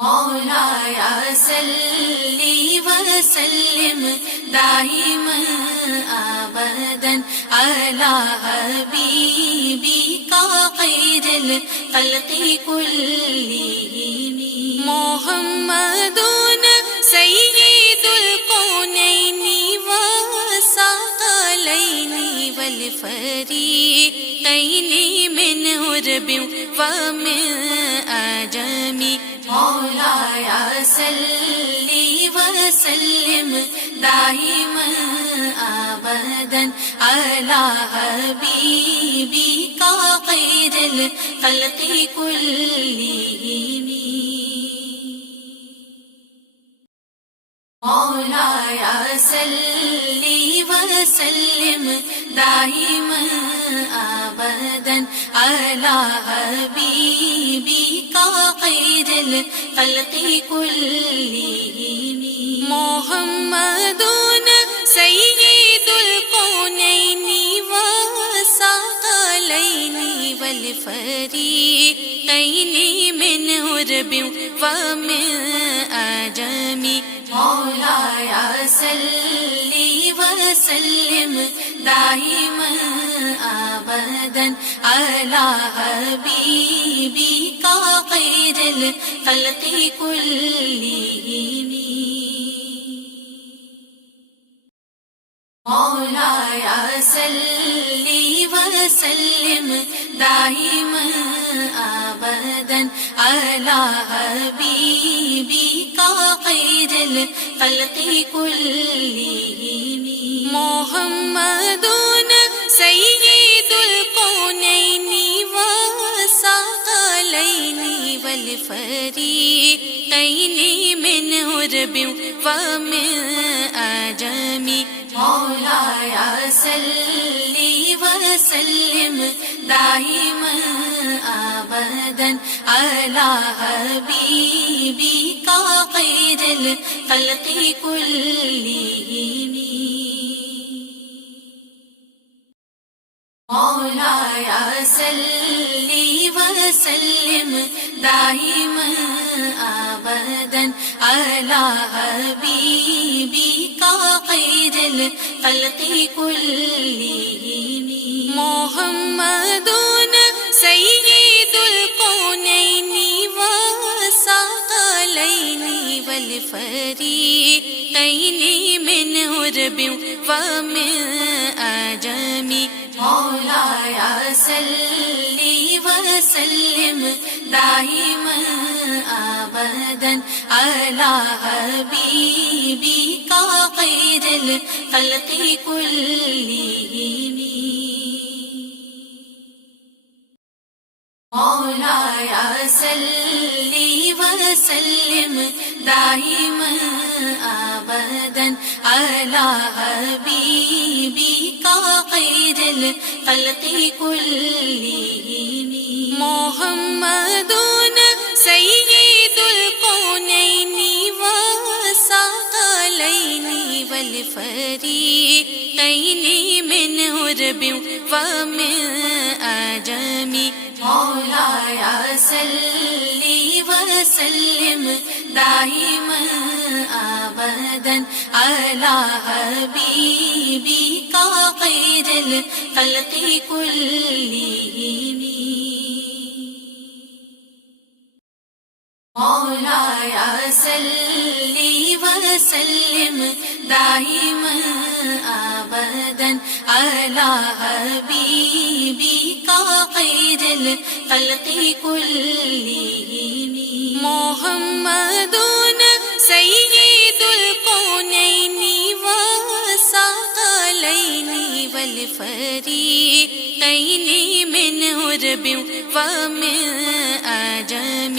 مولاي صل وسلم دائما ابدا على حبيبك خير الخلق كلهم محمد سيد الكونين والثقلين والفريقين من عرب ومن عجم مولاي صل وسلم دائما ابدا على حبيبك خير الخلق كلهم مولاي صل وسلم دائما ابدا على حبيبك خير الخلق كلهم محمد سيد الكونين والثقلين والفريقين من عرب ومن عجم مولاي صل وسلم دائما ابدا على حبيبك خير الخلق كلهم مولاي صل وسلم دائما ابدا على حبيبك خير الخلق كلهم محمد سيد الكونين والثقلين والفريقين من عرب ومن عجم مولاي صل وسلم دائما ابدا على حبيبك خير الخلق كلهم مولاي صل وسلم دائما ابدا على حبيبك خير الخلق كلهم محمد سيد الكونين والثقلين والفريقين من عرب ومن عجم مولاي صل وسلم دائما ابدا على حبيبك خير الخلق كلهم مولاي صل وسلم دائما ابدا على حبيبك خير الخلق كلهم محمد سيد الكونين والثقلين والفريقين من عرب ومن عجم مولاي صل وسلم دائما ابدا على حبيبك خير الخلق كلهم مولاي صل وسلم دائما ابدا على حبيبك خير الخلق كلهم محمد سيد الكونين والثقلين والفريقين من عرب ومن عجم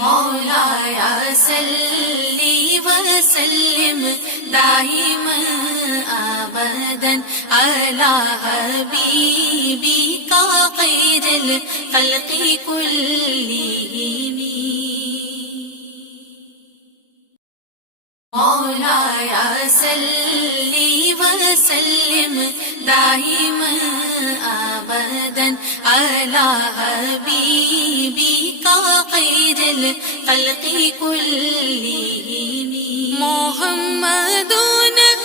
مولاي صل وسلم دائما ابدا على حبيبك خير الخلق كلهم مولاي صل وسلم دائما ابدا على حبيبك خير الخلق كلهم محمد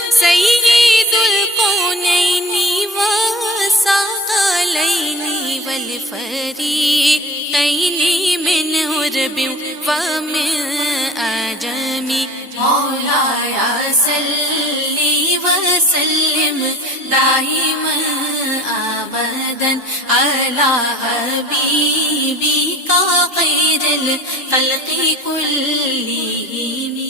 سيد الكونين والثقلين والفريقين من عرب ومن عجم مولاي صل وسلم دائما ابدا على حبيبك خير الخلق كلهم